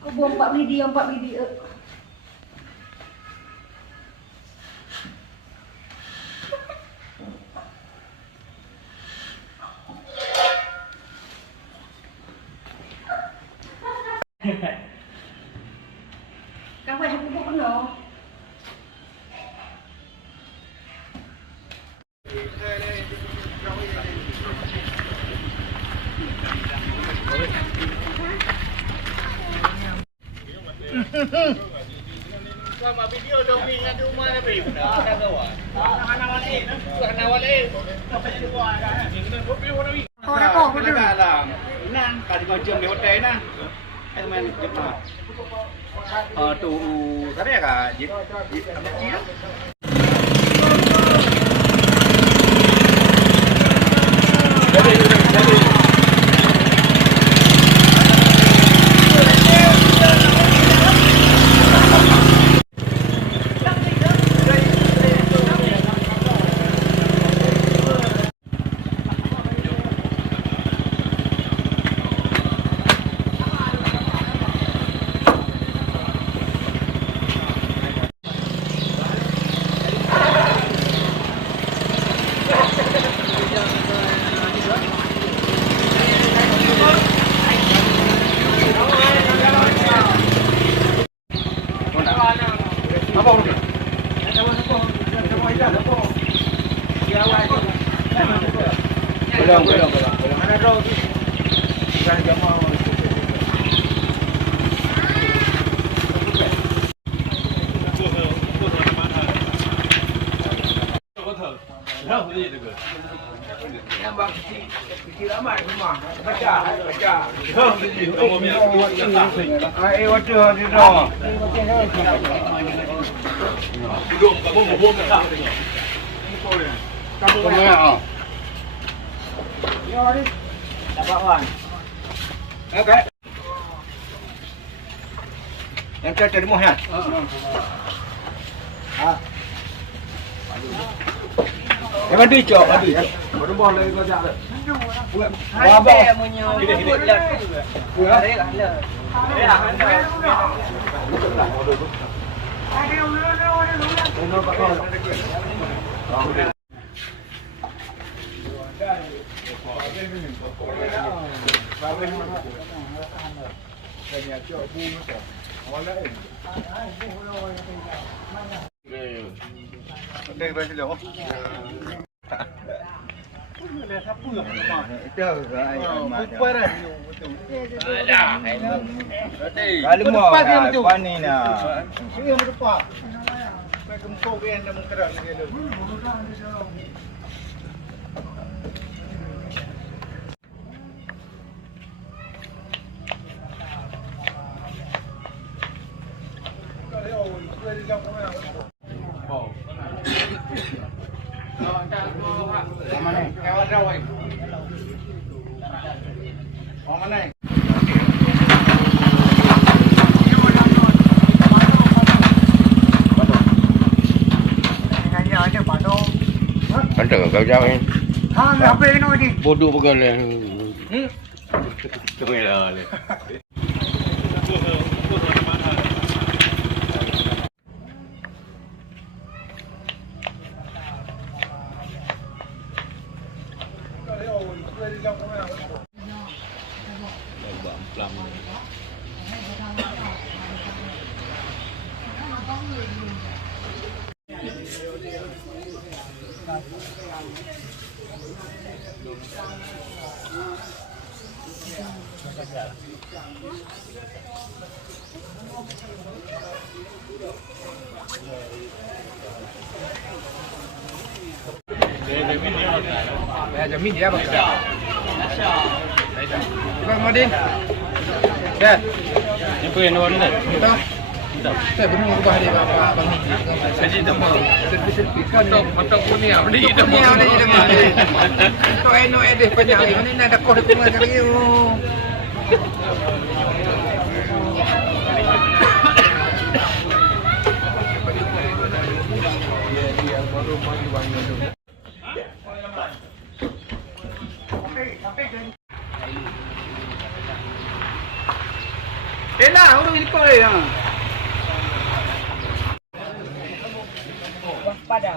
Kau buang 4 bidi yang 4 bidi. Kau buat aku buat kena. Sama video dong ni ngadu rumah Nabi. Dah kawan. Anak wali, anak wali. Apa yang buat dah? Ini kena kopi orang ni. Oh, dah kau betul. Alam. Nah, tadi macam di hotel nah. Ai main Jepang. Tu tadi ka jip apa dia? Belum. Ada roh tu. Bukan jamaah. Yang bang kecil amat rumah. Baca. Water di dah. Duduk kamu mau tak? Kamu ah. Yo ni. Dapat wan. Okey. Yang kita di mana? Yang mandi cok, mandi. Baru boh lagi kau jak dah. Apa punya? Gede. Ada lah. Đây bây giờ lỗ. Kalau mau apa ni nak? Ini apa? Mereka mukau yang dah mengkerak ni dulu. Mana ni? Kawan rawai. Mana ni? Ada kau jauh ni. Apa yang ni? Bodoh bukan le. Terela le. Jamin dia apa? Bang Madin. Ya. Jumpa yang orang ni. Betul. Saya benar ubah dia bang ni. Saya demo. Servis kan mata punya ni demo. Kau eno edeh banyak ni nak dak kau dak lagi. Dia baru mandi wangi tu. Lah, orang ini kau ha. Waspada.